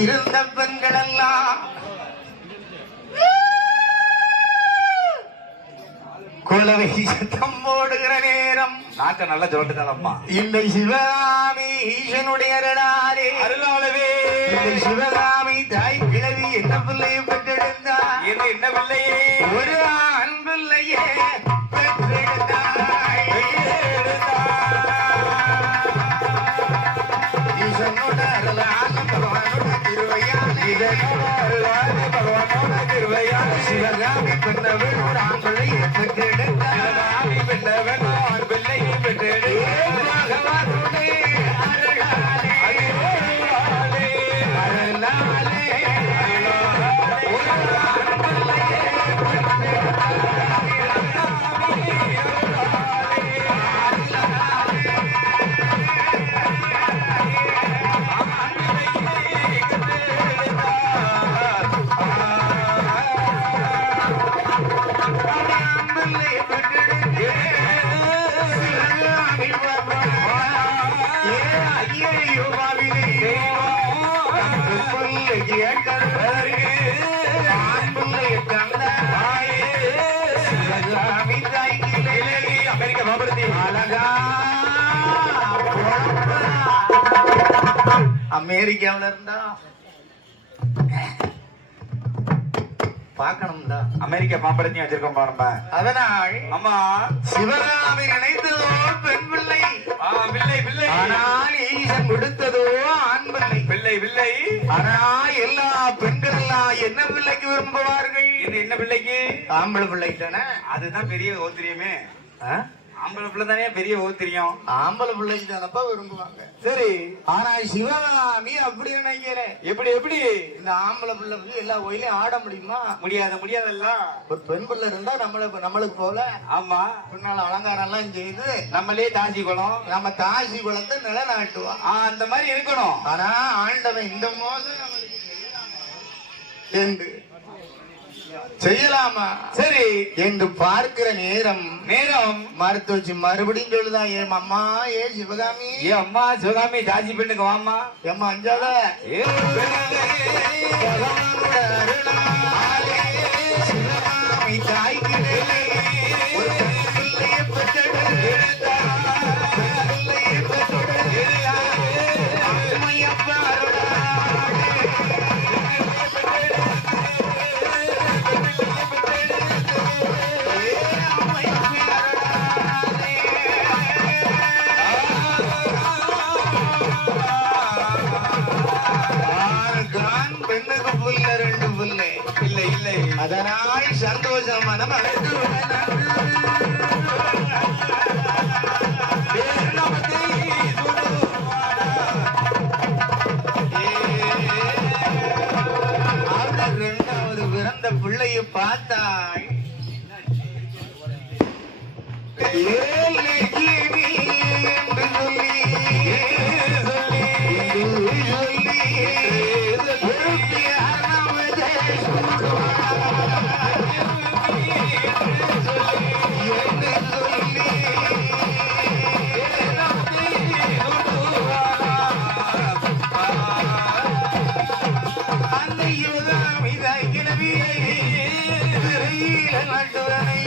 இருந்த பெண்கள் எல்லாம் குலவை சத்தம் போடுகிற நேரம் நாக்க நல்லா சொல்லிட்டுதானம்மா. இந்த சிவகாமி ஈசனுடைய அருளாளவே இந்த சிவகாமி தாய் கிழவி என்ன பிள்ளையை பெற்றெடுத்தா? என்ன பிள்ளையே? ஒரு ஆண் பிள்ளையே பெற்றெடுத்தாய். ஈசனோட அருளான பகவானோட திருவையான சிவகாமி பெண்ணவள் ஒரு ஆண் பிள்ளையை பெற்றெடுத்தாய். பெண்ணவன் ஆண் பிள்ளையை பெற்றெடுத்தாய். பகவானுடைய அமெரிக்காவில இருந்தா பார்க்கணும்டா. அமெரிக்கா பாம்பரத்தையும் வச்சிருக்கோம் நம்ம. அதனால் அம்மா சிவகாமி நினைத்ததோ பெண் பிள்ளை, பிள்ளை பிள்ளை. ஆனால் ஈசன் கொடுத்ததோ ஆண் பிள்ளை. பிள்ளை பிள்ளை. ஆனா எல்லா பெண்கள் எல்லாம் என்ன பிள்ளைக்கு விரும்புவார்கள்? என்ன பிள்ளைக்கு? ஆம்பளை பிள்ளைக்கு. அதுதான் பெரிய ஓத்திரியமே. ஆம்பளை பிள்ளை தானே பெரிய ஓத்திரியம். ஆம்பளை பிள்ளைக்கு தானப்பா விரும்புவாங்க. சரி, ஆனா சிவகாமி அப்படி நினைக்கிறேன். எப்படி எப்படி இந்த ஆம்பளை பிள்ளை எல்லா கோயிலையும் ஆட முடியுமா? முடியாதல்ல. ஒரு பெண் பிள்ளை இருந்தா நம்மளுக்கு போல ஆமா பின்னால அலங்காரம் எல்லாம் செய்து நம்மளே தாசி குளம், நம்ம தாசி குளத்தை நிலநாட்டுவோம். அந்த மாதிரி இருக்கணும். ஆனா ஆண்டவன் இந்த மோசம் என்று செய்யலாமா? சரி என்று பார்க்கிற நேரம் மறுத்து வச்சு மறுபடியும் சொல்லுதான், ஏன் அம்மா ஏ சிவகாமி, அம்மா சிவகாமி தாசி பெண்ணுக்கு வாமா. ஏம்மா அஞ்சாத சிவகாமி தாய்க்கு அதனால் சந்தோஷம் மனம் அழைத்து இரண்டாவது பிறந்த பிள்ளையை பார்த்தாய். அந்த யுவகாமி தாய் கிளவியை நாட்டுவனை